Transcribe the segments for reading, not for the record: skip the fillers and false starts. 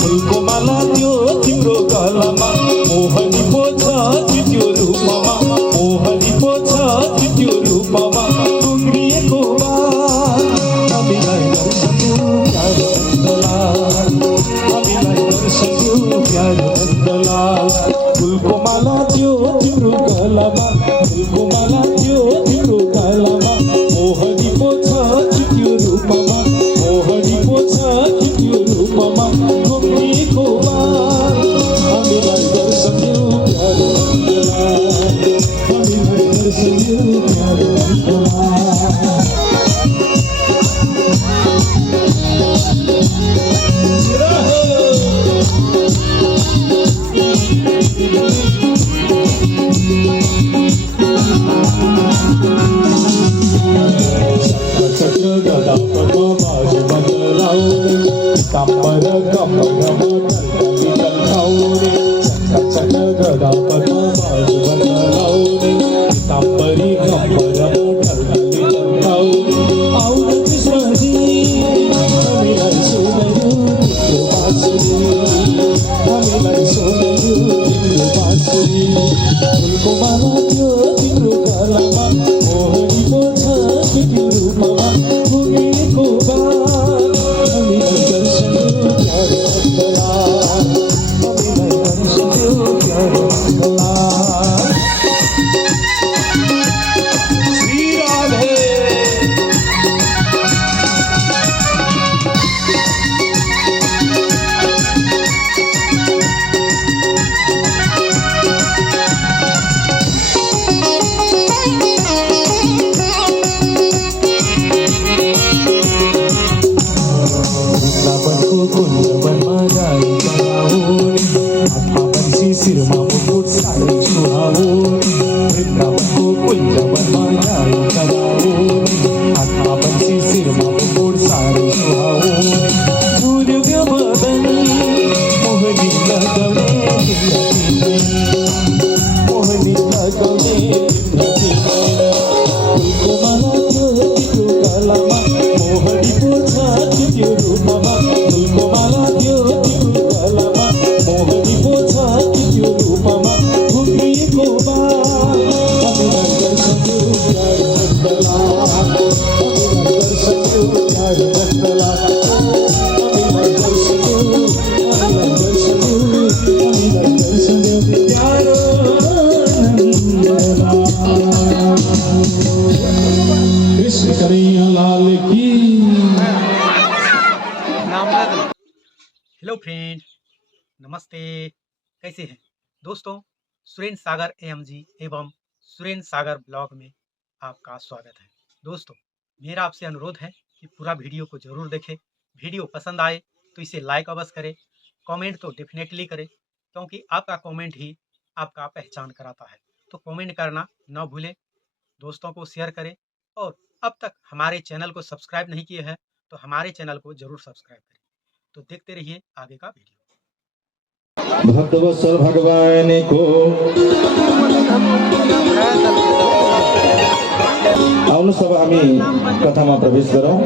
फुलको माला त्यो तिम्रो गलामा मोहनी पो छ त्यो रूपमा मोहनी पो छ त्यो रूपमा घुम्रिएको हामीलाई दर्शन्यो प्यारो नन्दलाल हामीलाई दर्शन्यो प्यारो नन्दलाल फुलको माला त्यो तिम्रो गलामा फुलको माला त्यो तिम्रो गलामा मोहनी पो छ त्यो रूपमा मोहनी पो छ त्यो रूपमा घुम्रिएको हामीलाई दर्शन्यो प्यारो नन्दलाल हामीलाई दर्शन्यो प्यारो Nandlal Kamar kamar matali kalkaune sakka gada padma bajwalaune tambari kamar matali kalkaune aur krishnaji hamilai sonayu basuri hamilai sonayu basuri fulko mala tyo timro galama mohani po cha tyo rupama ghumeko ba hello friend, नमस्ते। कैसे हैं दोस्तों? सुरेंद्र सागर AMG एवं सुरेंद्र सागर blog में आपका स्वागत है। दोस्तों, मेरा आपसे अनुरोध है कि पूरा वीडियो को जरूर देखें। वीडियो पसंद आए तो इसे लाइक अवश्य करें, कमेंट तो डेफिनेटली करें, क्योंकि आपका कमेंट ही आपका पहचान कराता है। तो कमेंट करना न भूलें, दोस्तों को शेयर करें और अब तक हमारे चैनल को सब्सक्राइब नहीं किए हैं तो हमारे चैनल को जरूर सब्सक्राइब करें। तो देखते रहिए आगे का वीडियो। भक्तवत्सल भगवान को आउनु सब हामी कथामा प्रवेश गरौं।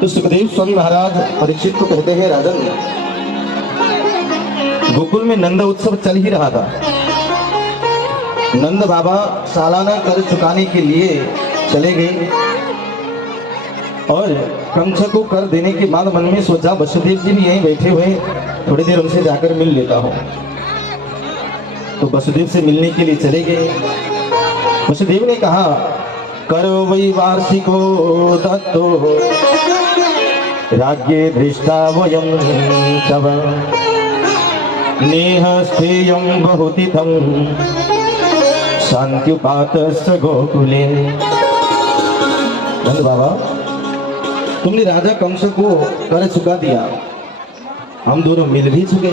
तो सुखदेव स्वामी महाराज परीक्षित को कहते हैं, राजन, गोकुल में नंद उत्सव चल ही रहा था। नंद बाबा सालाना कर चुकाने के लिए चले गए और कंस को कर देने के बाद मन में सोचा वसुदेव जी भी यहीं बैठे हुए, थोड़ी देर उनसे जाकर मिल लेता हूँ। तो वसुदेव से मिलने के लिए चले गए। वसुदेव ने कहा, करो वै वार्षिको दत्तो राज्ञे दृष्टा वयं तव नेह स्थेयं बहुतिथं शांत्युपातस्य गोकुले। नंद बाबा, तुमने राजा कंस को कर चुका दिया, हम दोनों मिल भी चुके।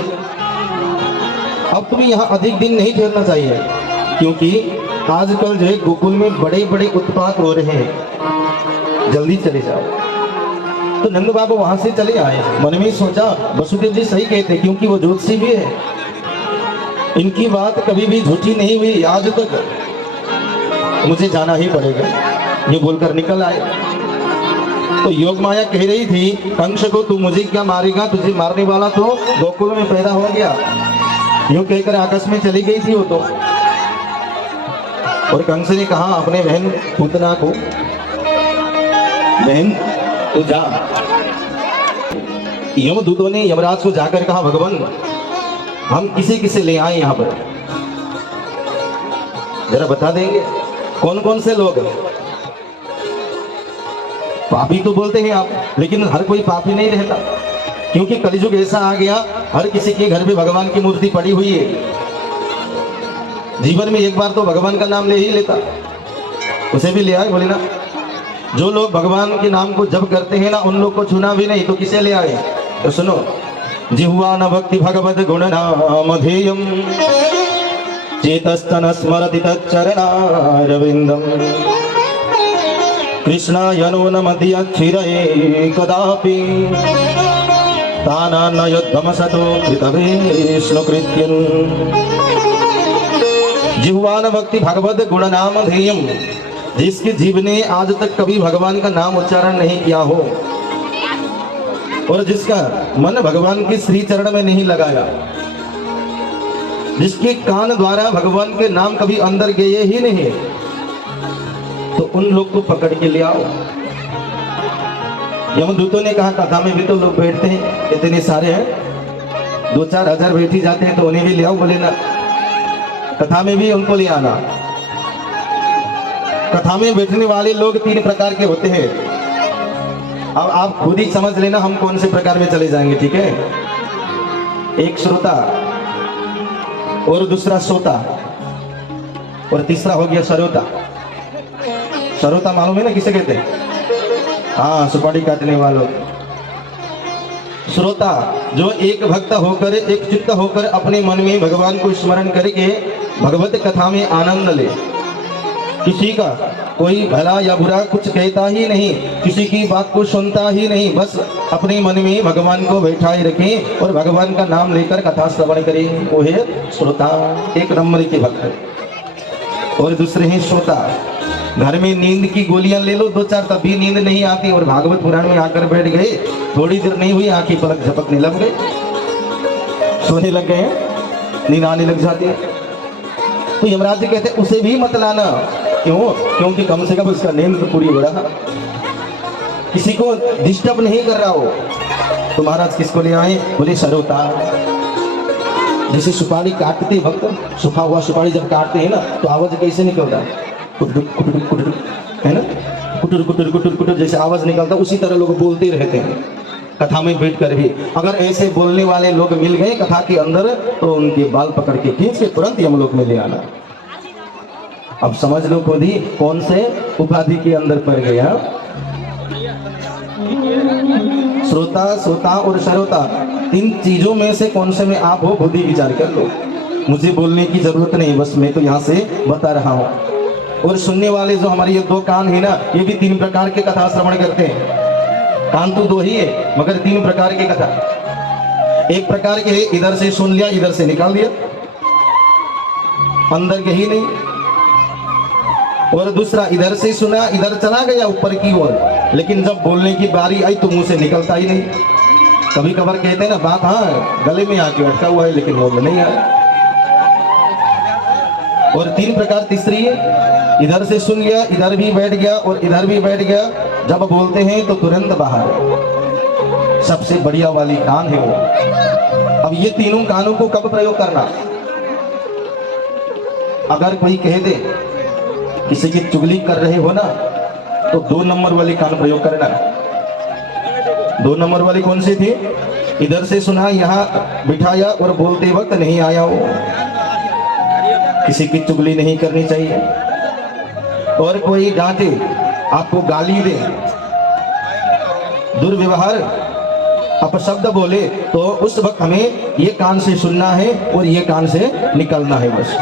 अब तुम्हें यहाँ अधिक दिन नहीं ठहरना चाहिए, क्योंकि आजकल जो है गोकुल में बड़े बड़े उत्पात हो रहे हैं, जल्दी चले जाओ। तो नंद बाबा वहां से चले आए। मन में सोचा, वसुदेव जी सही कहते, क्योंकि वो ज्योतिषी भी है, इनकी बात कभी भी झूठी नहीं हुई आज तक, मुझे जाना ही पड़ेगा। ये बोलकर निकल आए। तो योग माया कह रही थी कंस को, तू मुझे क्या मारेगा, तुझे मारने वाला तो गोकुल में पैदा हो गया। यूं कहकर आकाश में चली गई थी वो तो। और कंस ने कहा अपने बहन पूतना को, बहन तू जा। यमदूतों ने यमराज को जाकर कहा भगवान हम किसे किसे ले आए यहाँ पर, जरा बता देंगे कौन कौन से लोग। पापी तो बोलते हैं आप, लेकिन हर कोई पापी नहीं रहता, क्योंकि कलयुग ऐसा आ गया हर किसी के घर में भगवान की मूर्ति पड़ी हुई है। जीवन में एक बार तो भगवान का नाम ले ही लेता, उसे भी ले आए। बोले ना जो लोग भगवान के नाम को जप करते हैं ना, उन लोग को छूना भी नहीं, तो किसे ले आए। तो सुनो, जिह्वा न भक्ति भगवद गुण नाम ध्येयम चेतस्तन स्मरति तच्चरणारविंदम कृष्णाय नो नमति अक्षिरये कदापि तानान्नयोद्धमसतो कृतवेष्णुकृत्यं जिह्वा न भक्ति भगवद गुण नाम ध्येयम, जिसके जीव ने आज तक कभी भगवान का नाम उच्चारण नहीं किया हो और जिसका मन भगवान के श्री चरण में नहीं लगाया, जिसके कान द्वारा भगवान के नाम कभी अंदर गए ही नहीं, तो उन लोग को पकड़ के ले आओ। यमदूतों ने कहा कथा में भी तो लोग बैठते हैं, इतने सारे हैं, 2-4 हजार बैठी जाते हैं, तो उन्हें भी ले आओ। बोले ना कथा में भी उनको ले आना। कथा में बैठने वाले लोग 3 प्रकार के होते हैं। अब आप खुद ही समझ लेना हम कौन से प्रकार में चले जाएंगे, ठीक है। एक श्रोता और दूसरा श्रोता और तीसरा हो गया श्रोता। श्रोता मालूम है ना किसे कहते हैं? हाँ, सुपारी काटने वालों। श्रोता जो एक भक्त होकर, एक चित्त होकर अपने मन में भगवान को स्मरण करके भगवत कथा में आनंद ले। किसी का कोई भला या बुरा कुछ कहता ही नहीं, किसी की बात को सुनता ही नहीं, बस अपने मन में भगवान को बैठाए रखें और भगवान का नाम लेकर कथा श्रवण करें, वो है श्रोता, एक नंबर के भक्त। और दूसरे हैं श्रोता, घर में नींद की गोलियां ले लो 2-4, तब भी नींद नहीं आती, और भागवत पुराण में आकर बैठ गए, थोड़ी देर नहीं हुई आंखें पलक झपकने लग गए, सोने लग गए, नींद आने लग जाती है। तो यमराज जी कहते उसे भी मत लाना। क्यों? क्योंकि कम से कम उसका नींद तो पूरी हो रहा, किसी को डिस्टर्ब नहीं कर रहा हो। तो महाराज किसको ले आए? बोले श्रोता। जैसे सुपारी काटते भक्त, सूखा हुआ सुपारी जब काटते हैं ना, तो आवाज कैसे निकलता है? कुटुर कुटुर कुटुर, है ना, कुटुर कुटुर कुटुर कुटुर जैसे आवाज निकलता, उसी तरह लोग बोलते रहते हैं कथा में बैठ कर भी। अगर ऐसे बोलने वाले लोग मिल गए कथा के अंदर, तो उनके बाल पकड़ के खींच के तुरंत हम लोग में ले आना। अब समझ लो खुद ही कौन से उपाधि के अंदर पड़ गया। श्रोता, श्रोता और श्रोता, 3 चीजों में से कौन से में आप हो, खुद ही विचार कर लो। मुझे बोलने की जरूरत नहीं, बस मैं तो यहाँ से बता रहा हूँ। और सुनने वाले जो हमारे ये 2 कान है ना, ये भी 3 प्रकार के कथा श्रवण करते हैं। कान तो 2 ही है, मगर 3 प्रकार की कथा। एक प्रकार के है इधर से सुन लिया, इधर से निकाल दिया, अंदर गई नहीं। और दूसरा इधर से सुना, इधर चला गया ऊपर की ओर, लेकिन जब बोलने की बारी आई तो मुंह से निकलता ही नहीं। कभी कभार कहते हैं ना बात, हाँ गले में आके अटका हुआ है, लेकिन बोल नहीं आया। और 3 प्रकार तीसरी है, इधर से सुन लिया, इधर भी बैठ गया और इधर भी बैठ गया, जब बोलते हैं तो तुरंत बाहर। सबसे बढ़िया वाली कान है वो। अब ये तीनों कानों को कब प्रयोग करना? अगर कोई कह दे किसी की चुगली कर रहे हो ना, तो 2 नंबर वाली कान प्रयोग करना। 2 नंबर वाली कौन सी थी? इधर से सुना, यहाँ बिठाया और बोलते वक्त नहीं आया हो। किसी की चुगली नहीं करनी चाहिए। और कोई डांटे, आपको गाली दे, दुर्व्यवहार, अपशब्द बोले, तो उस वक्त हमें ये कान से सुनना है और ये कान से निकलना है। बस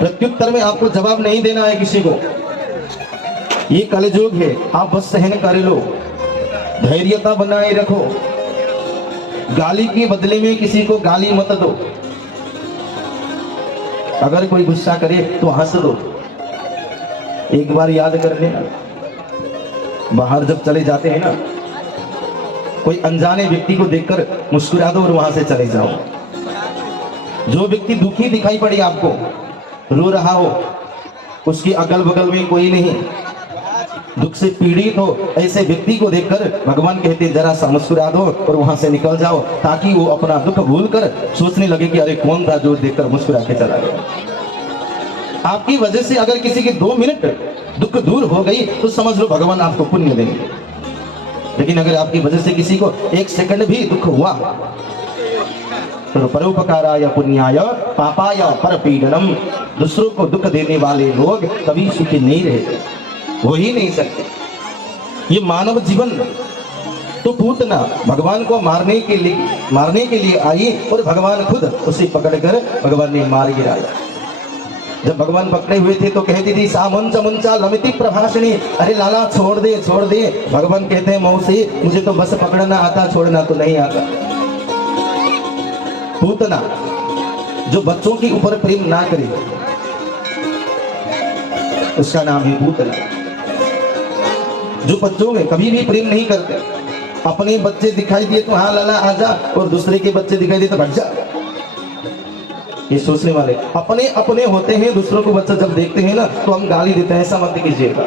प्रत्युत्तर में आपको जवाब नहीं देना है किसी को। ये कलयुग है, आप बस सहन कर लो, धैर्यता बनाए रखो। गाली के बदले में किसी को गाली मत दो। अगर कोई गुस्सा करे तो हंस दो। एक बार याद कर लेना, बाहर जब चले जाते हैं ना, कोई अनजाने व्यक्ति को देखकर मुस्कुरा दो और वहां से चले जाओ। जो व्यक्ति दुखी दिखाई पड़े आपको, रो रहा हो, उसकी अगल बगल में कोई नहीं, दुख से पीड़ित हो, ऐसे व्यक्ति को देखकर भगवान कहते हैं जरा सा मुस्कुरा दो और वहां से निकल जाओ, ताकि वो अपना दुख भूलकर सोचने लगे कि अरे कौन था जो देखकर मुस्कुरा के चला गया। आपकी वजह से अगर किसी की 2 मिनट दुख दूर हो गई तो समझ लो भगवान आपको पुण्य देंगे। लेकिन अगर आपकी वजह से किसी को 1 सेकंड भी दुख हुआ तो परोपकाराय पुण्याय पापाय परपीडनम, दूसरों को दुख देने वाले लोग कभी सुखी नहीं रहते, हो ही नहीं सकते। ये मानव जीवन तो पूतना भगवान को मारने के लिए आई और भगवान खुद उसे पकड़कर भगवान ने मार गिराया। जब भगवान पकड़े हुए थे तो कहती थी सा मुंचा मुंचा लमिति प्रभाषणी, अरे लाला छोड़ दे छोड़ दे। भगवान कहते हैं मौसी मुझे तो बस पकड़ना आता, छोड़ना तो नहीं आता। पूतना जो बच्चों के ऊपर प्रेम ना करे उसका नाम है पूतना। जो बच्चों में कभी भी प्रेम नहीं करते, अपने बच्चे दिखाई दिए तो हाँ लाला आजा, और दूसरे के बच्चे दिखाई दिए तो भाग जा। ये सोचने वाले अपने अपने होते हैं, दूसरों को बच्चा जब देखते हैं ना तो हम गाली देते हैं, ऐसा मत कीजिएगा।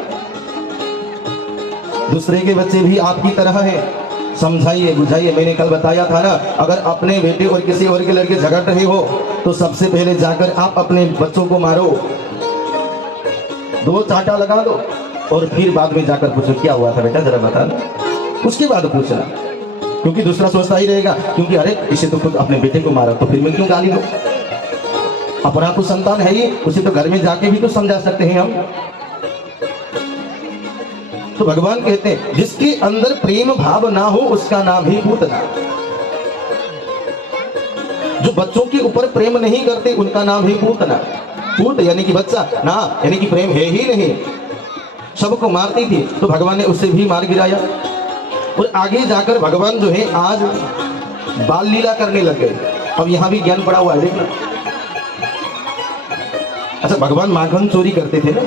दूसरे के बच्चे भी आपकी तरह हैं, समझाइए बुझाइए। मैंने कल बताया था ना, अगर अपने बेटे और किसी और के लड़के झगड़ रहे हो तो सबसे पहले जाकर आप अपने बच्चों को मारो, 2 चांटा लगा दो और फिर बाद में जाकर पूछो क्या हुआ था बेटा जरा बता, उसके बाद पूछना। क्योंकि दूसरा सोचता ही रहेगा क्योंकि अरे इसे तो खुद अपने बेटे को मारा तो फिर मैं क्यों गाली दूं। अपना तो संतान है ही, उसे तो घर में जाके भी तो समझा सकते हैं हम। तो भगवान कहते हैं जिसके अंदर प्रेम भाव ना हो उसका नाम ही पूतना। जो बच्चों के ऊपर प्रेम नहीं करते उनका नाम ही पूतना। पूत यानी कि बच्चा, ना यानी कि प्रेम है ही नहीं। सबको मारती थी तो भगवान ने उसे भी मार गिराया। और आगे जाकर भगवान जो है आज बाल लीला करने लग गए। अब यहां भी ज्ञान पड़ा हुआ है देखना। अच्छा, भगवान माखन चोरी करते थे ना,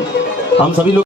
हम सभी लोग